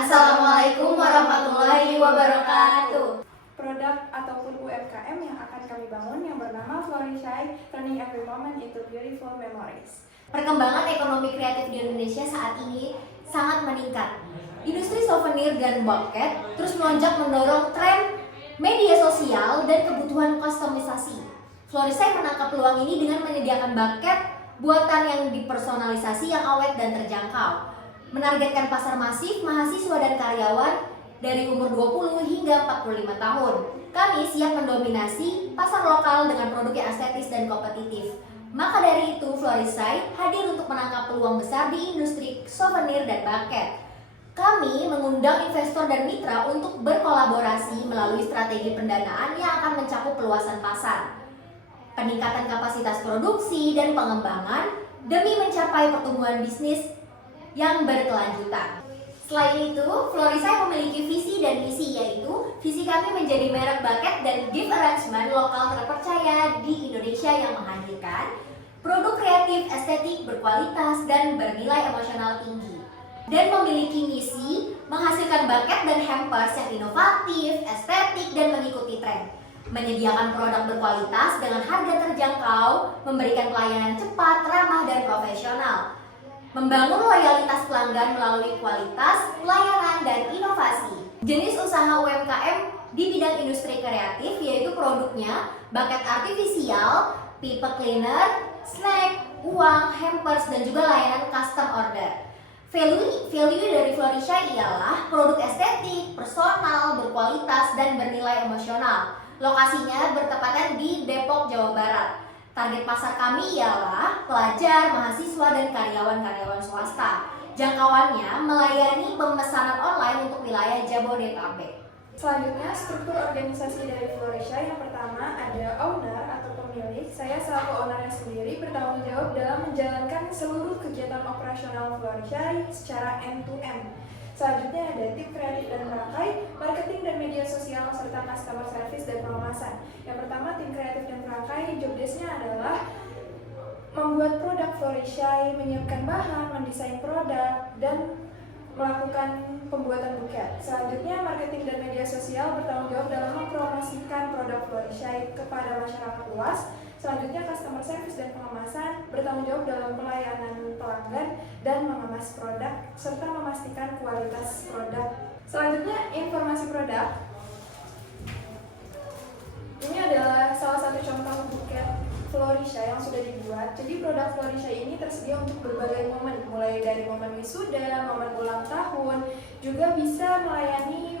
Assalamualaikum warahmatullahi wabarakatuh. Produk ataupun UMKM yang akan kami bangun yang bernama Florishy, turning every moment into beautiful memories. Perkembangan ekonomi kreatif di Indonesia saat ini sangat meningkat. Industri souvenir dan buket terus melonjak mendorong tren media sosial dan kebutuhan kustomisasi. Florishy menangkap peluang ini dengan menyediakan buket buatan yang dipersonalisasi yang awet dan terjangkau. Menargetkan pasar masif mahasiswa dan karyawan dari umur 20 hingga 45 tahun. Kami siap mendominasi pasar lokal dengan produk yang estetis dan kompetitif. Maka dari itu, Florishy hadir untuk menangkap peluang besar di industri souvenir dan buket. Kami mengundang investor dan mitra untuk berkolaborasi melalui strategi pendanaan yang akan mencakup peluasan pasar, peningkatan kapasitas produksi dan pengembangan demi mencapai pertumbuhan bisnis yang berkelanjutan. Selain itu, Florishy memiliki visi dan misi, yaitu visi kami menjadi merek buket dan gift arrangement lokal terpercaya di Indonesia yang menghadirkan produk kreatif, estetik, berkualitas, dan bernilai emosional tinggi. Dan memiliki misi menghasilkan buket dan hampers yang inovatif, estetik, dan mengikuti tren. Menyediakan produk berkualitas dengan harga terjangkau, memberikan pelayanan cepat, ramah, dan profesional. Membangun loyalitas pelanggan melalui kualitas, pelayanan, dan inovasi. Jenis usaha UMKM di bidang industri kreatif yaitu produknya buket artifisial, pipe cleaner, snack, uang, hampers, dan juga layanan custom order. Value dari Florishy ialah produk estetik, personal, berkualitas, dan bernilai emosional. Lokasinya bertepatan di Depok, Jawa Barat. Target pasar kami ialah pelajar, mahasiswa, dan karyawan-karyawan swasta. Jangkauannya melayani pemesanan online untuk wilayah Jabodetabek. Selanjutnya, struktur organisasi dari Florishy yang pertama ada owner atau pemilik. Saya selaku ownernya sendiri bertanggung jawab dalam menjalankan seluruh kegiatan operasional Florishy secara end-to-end. Selanjutnya ada tim kreatif dan perangkai, marketing dan media sosial, serta customer service dan pengemasan. Yang pertama, tim kreatif dan perangkai, job desk-nya adalah membuat produk Florishy, menyiapkan bahan, mendesain produk, dan melakukan pembuatan buket. Selanjutnya, marketing dan media sosial bertanggung jawab dalam mempromosikan produk Florishy kepada masyarakat luas. Selanjutnya, customer service dan pengemasan bertanggung jawab dalam pelayanan pelanggan dan mengemas produk serta memastikan kualitas produk. Selanjutnya, informasi produk. Ini adalah salah satu contoh buket Florishy yang sudah dibuat. Jadi produk Florishy ini tersedia untuk berbagai momen, mulai dari momen wisuda, momen ulang tahun, juga bisa melayani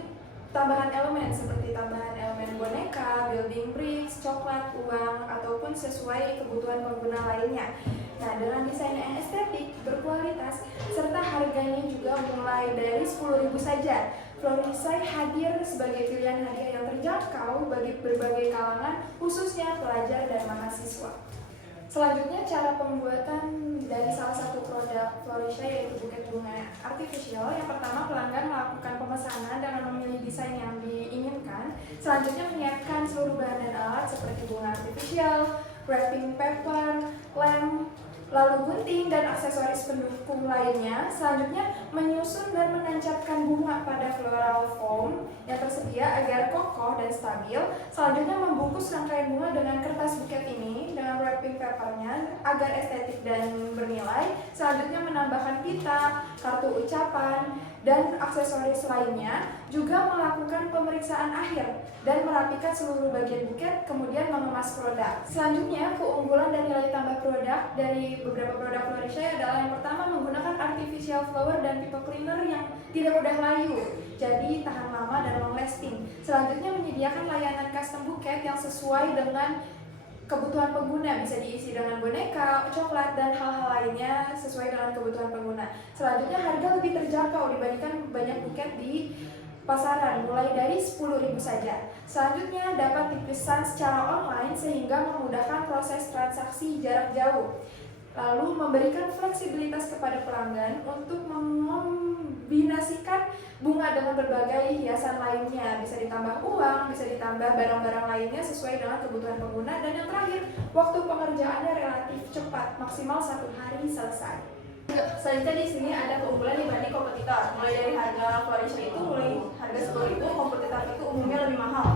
tambahan elemen seperti tambahan elemen boneka, building bricks, coklat, uang, ataupun sesuai kebutuhan pengguna lainnya. Nah, dengan desain yang estetik, berkualitas, serta harganya juga mulai dari 10.000 saja. Florishy hadir sebagai pilihan hadiah yang terjangkau bagi berbagai kalangan, khususnya pelajar dan mahasiswa. Selanjutnya, cara pembuatan dari salah satu produk Florishy yaitu buket bunga artifisial. Yang pertama, pelanggan melakukan pemesanan dengan memilih desain yang diinginkan. Selanjutnya, menyiapkan seluruh bahan dan alat seperti bunga artifisial, wrapping paper, lem, lalu gunting dan aksesoris pendukung lainnya. Selanjutnya, menyusun dan menancapkan bunga pada floral foam yang tersedia agar kokoh dan stabil. Selanjutnya, membungkus rangkaian bunga dengan kertas buket ini dengan wrapping papernya agar estetik dan bernilai. Selanjutnya, menambahkan pita, kartu ucapan, dan aksesoris lainnya. Juga melakukan pemeriksaan akhir dan merapikan seluruh bagian buket, kemudian mengemas produk. Selanjutnya, keunggulan dan nilai tambah produk dari beberapa produk Florishy adalah yang pertama, menggunakan artificial flower dan pipe cleaner yang tidak mudah layu, jadi tahan lama dan long lasting. Selanjutnya, menyediakan layanan custom buket yang sesuai dengan kebutuhan pengguna, bisa diisi dengan boneka, coklat, dan hal-hal lainnya sesuai dengan kebutuhan pengguna. Selanjutnya, harga lebih terjangkau dibandingkan banyak buket di pasaran, mulai dari 10.000 saja. Selanjutnya, dapat dipesan secara online sehingga memudahkan proses transaksi jarak jauh. Lalu, memberikan fleksibilitas kepada pelanggan untuk mengombinasikan bunga dengan berbagai hiasan lainnya. Bisa ditambah uang, bisa ditambah barang-barang lainnya sesuai dengan kebutuhan pengguna. Dan yang terakhir, waktu pengerjaannya relatif cepat, maksimal 1 hari selesai. Selanjutnya di sini ada keunggulan dibanding kompetitor. Mulai dari harga Florisha itu harga 10.000, kompetitor itu umumnya lebih mahal.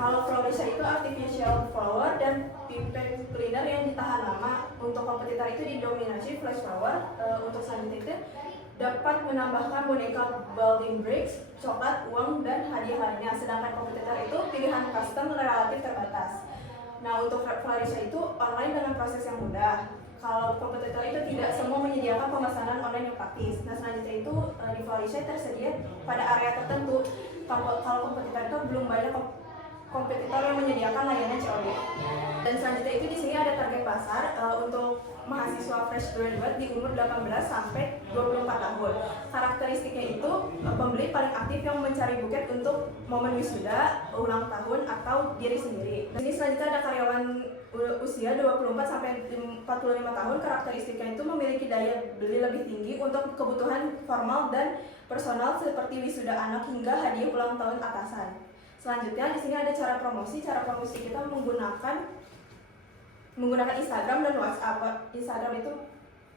Kalau Florisha itu artificial flower dan pipette cleaner yang ditahan lama. Untuk kompetitor itu didominasi flash flower. Untuk selanjutnya itu dapat menambahkan boneka building bricks, coklat, uang, dan hadiah lainnya. Sedangkan kompetitor itu pilihan custom relatif terbatas. Nah, untuk Florisha itu online dengan proses yang mudah. Kalau kompetitor itu tidak semua menyediakan pemesanan online yang praktis. Nah, selanjutnya itu di Florisha tersedia pada area tertentu. Kalau kompetitor itu belum banyak kompetitor yang menyediakan layanan COD. Dan selanjutnya itu di sini ada target pasar untuk mahasiswa fresh graduate di umur 18 sampai 24 tahun. Karakteristiknya itu pembeli paling aktif yang mencari buket untuk momen wisuda, ulang tahun, atau diri sendiri. Dan ini selanjutnya ada karyawan usia 24 sampai 45 tahun. Karakteristiknya itu memiliki daya beli lebih tinggi untuk kebutuhan formal dan personal seperti wisuda anak hingga hadiah ulang tahun atasan. Selanjutnya di sini ada cara promosi. Cara promosi kita menggunakan Instagram dan WhatsApp. Instagram itu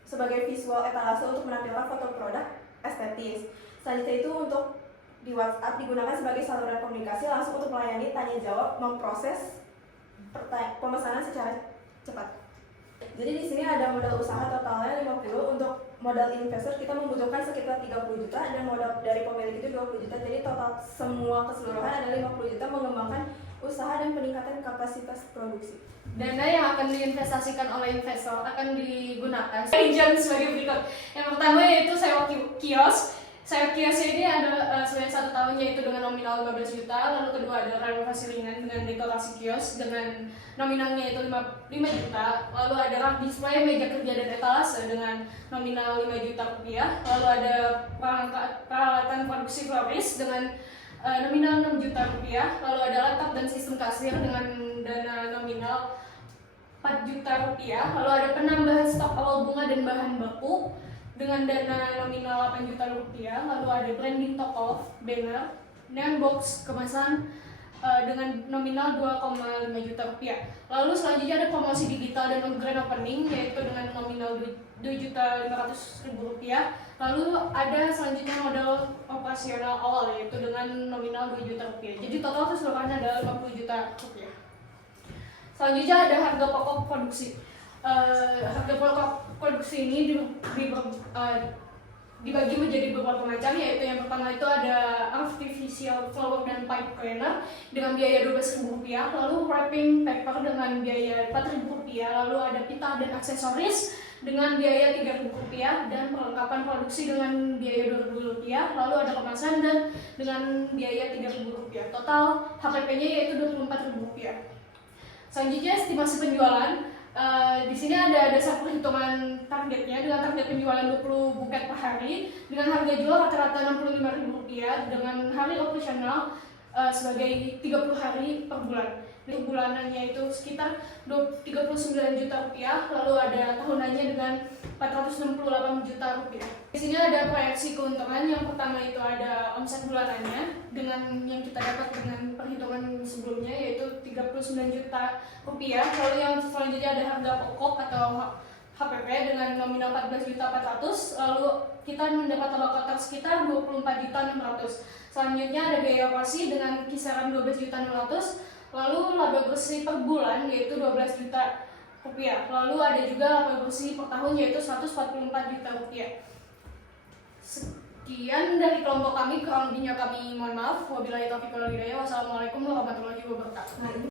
sebagai visual etalase untuk menampilkan foto produk estetis. Selanjutnya itu untuk di WhatsApp digunakan sebagai saluran komunikasi langsung untuk melayani tanya jawab, memproses pemesanan secara cepat. Jadi di sini ada modal usaha totalnya 50. Untuk modal investor kita membutuhkan sekitar 30 juta dan modal dari pemilik itu 20 juta. Jadi total semua keseluruhan ada 50 juta mengembangkan usaha dan peningkatan kapasitas produksi. Dana yang akan diinvestasikan oleh investor akan digunakan rincian sebagai berikut. Yang pertama yaitu sewa kios. Sewa kios ini ada sebanyak 1 tahun, yaitu dengan nominal 15 juta. Lalu kedua ada renovasi ringan dengan dekorasi kios dengan nominalnya itu 5 juta. Lalu ada rak display, meja kerja dan etalase dengan nominal 5 juta rupiah. Lalu ada peralatan produksi floris dengan nominal 6 juta rupiah. Lalu ada laptop dan sistem kasir dengan dana nominal 4 juta rupiah. Lalu ada penambahan stok awal bunga dan bahan baku dengan dana nominal 8 juta rupiah. Lalu ada branding toko, banner, dan box kemasan dengan nominal 2,5 juta rupiah. Lalu selanjutnya ada promosi digital dan grand opening, yaitu dengan nominal 2.500.000 rupiah. Lalu ada selanjutnya modal operasional awal, yaitu dengan nominal 2 juta rupiah. Jadi total keseluruhannya adalah 50 juta rupiah. Selanjutnya ada harga pokok produksi. Harga pokok produksi ini dibagi menjadi beberapa macam, yaitu yang pertama itu ada artificial flower dan pipe cleaner dengan biaya Rp12.000, lalu wrapping paper dengan biaya Rp4.000, lalu ada pita dan aksesoris dengan biaya Rp3.000 dan perlengkapan produksi dengan biaya Rp2.000, lalu ada kemasan dan dengan biaya Rp3.000. Total HPP-nya yaitu Rp24.000. Selanjutnya estimasi penjualan. Di sini ada dasar perhitungan targetnya dengan target penjualan 20 buket per hari dengan harga jual rata-rata Rp65.000 dengan hari operasional sebagai 30 hari per bulan. Bulanannya itu sekitar Rp39 juta, lalu ada tahunannya dengan Rp468 juta. Di sini ada proyeksi keuntungan. Yang pertama itu ada omset bulanannya dengan yang kita dapat dengan perhitungan sebelumnya yaitu Rp39 juta. Lalu yang selanjutnya ada harga pokok atau HPP dengan nominal Rp14.400.000, lalu kita mendapat laba kotor sekitar Rp24.600.000. Selanjutnya ada biaya operasi dengan kisaran Rp12.600.000, lalu laba bersih per bulan yaitu Rp12 juta. Lalu ada juga laba bersih per tahun yaitu Rp144 juta. Sekian dari kelompok kami, kurang lebihnya kami mohon maaf. Wabillahi taufiq wal hidayah. Wassalamualaikum warahmatullahi wabarakatuh.